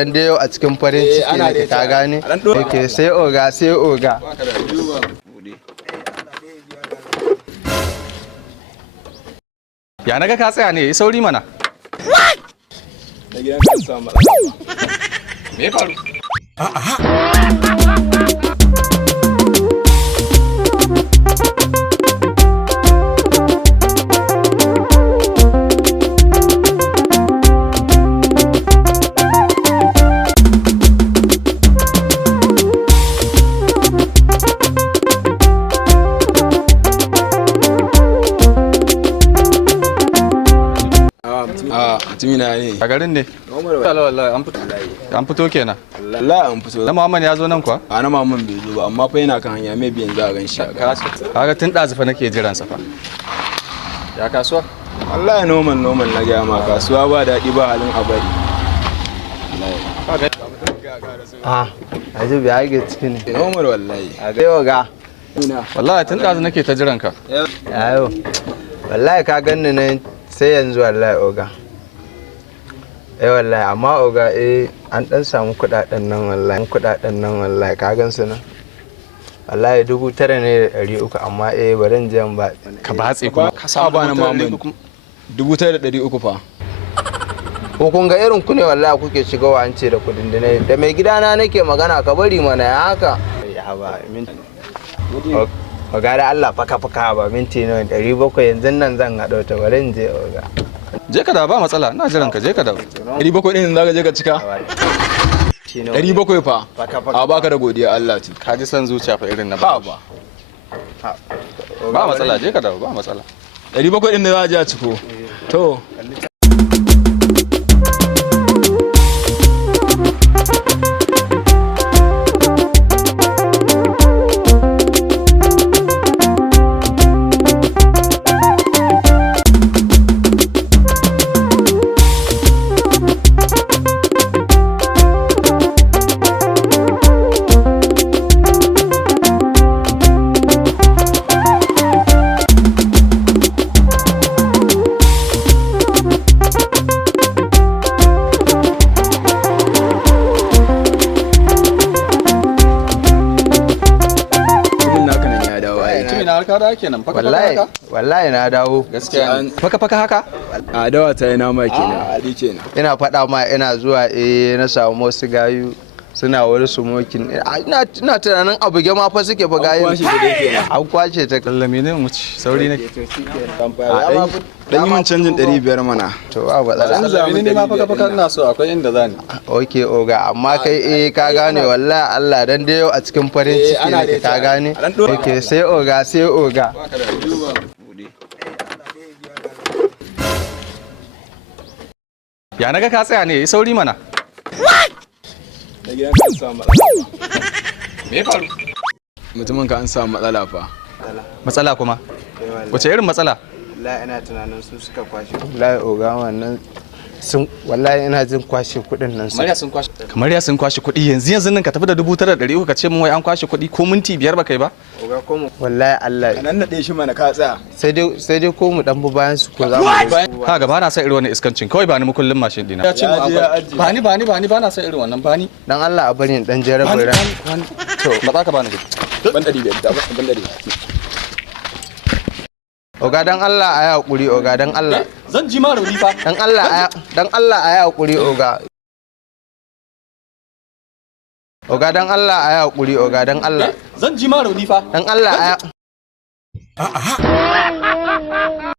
Dan dai yau a cikin farin ciki ne ka gane? Okay, sai oga, sai oga. Ya naga ka tsaya ne, yi sauri mana. Na gidan ka samu matsala. Me ya faru? Mutumina ne. A garin ne? Wallahi an fito kenan. Wallahi an fito. Na Muhammad ya zo nan kuwa? A na Muhammad bai zo ba amma fa yana kan hanya mai biyan za a gan shi. Kaga tun ɗazu fa nake jiran sa fa. Ya kasuwa? Wallahi noman na gaya ma kasuwa ba daɗi ba halin abari. Aji bai hage ciki ne. Normal wallahi. A ga oga. Wallahi tun ɗazu nake ta jiran ka. Yayo. Wallahi ka ganni nan sai yanzu wallahi oga. Wallahi amma oga an dan samu kudaden nan wallahi ka gan su nan. Wallahi 9,300 amma bari in je ba. Ka batse kuma ka samu ba na Muhammad 9,300 fa. Ko kun ga irin ku ne wallahi kuke shigawa an ce da kudin dinai. Da mai gidana nake magana ka bari mana ya haka. Ya ba minti. Oga da Allah faka ba minti nawa 700 yanzu nan zan haɗo ta bari in je oga. Je ka da ba matsala, ina jiran ka je ka da. 700 din za ka je ka cika? 700 fa. A baka da godiya Allah ce. Ka ji san zuciya fa irin na ba. Ba matsala je ka da ba matsala. 700 din da za a je a ciko. To. Wallahi na dawo. Gaskiya faka haka? A dawa ta yana ma kenan. Ina faɗa ma ina zuwa na samu wasu gayu suna wani sumokin. Ina tunanin abu ma fa suke fa gayu. An kwashe ta. Kallame ne mu ci sauri ne. Dan yi min canjin 500 mana. To ba matsala. Ne ma faka ina so akwai inda zani. Okay oga amma kai ka gane wallahi Allah dan dai yau a cikin farin ciki ne ka gane. Okay sai oga sai oga. Ya naga ka tsaya ne, yi sauri mana. Na gidan ka samu matsala. Me ya faru? Mutumin ka an samu matsala fa. Matsala kuma? Wace irin matsala? Wallahi ina tunanin su suka kwashe. Wallahi oga wannan wallahi ina jin kwashe kudin nan kamar ya sun kwashe kudi yanzu nan ka tafi da 9,300 ka ce mun wai an kwashe kudi ko minti 5 ba kai ba oga ko mu wallahi Allah nan nade shi mana ka tsaya sai dai ko mu dan bu bayan su ko za mu ka ga ba na san irin wannan iskancin kawai ba ni mukullin mashin dina ya ce ba ni ba na san irin wannan ba ni dan Allah a bari dan jarabar to ba za ka ba ni ban 500 ban 100 oga dan Allah a yi hakuri oga dan Allah zan ji ma rauni fa dan Allah a yi hakuri oga dan Allah a yi hakuri oga dan Allah zan ji ma rauni fa dan Allah a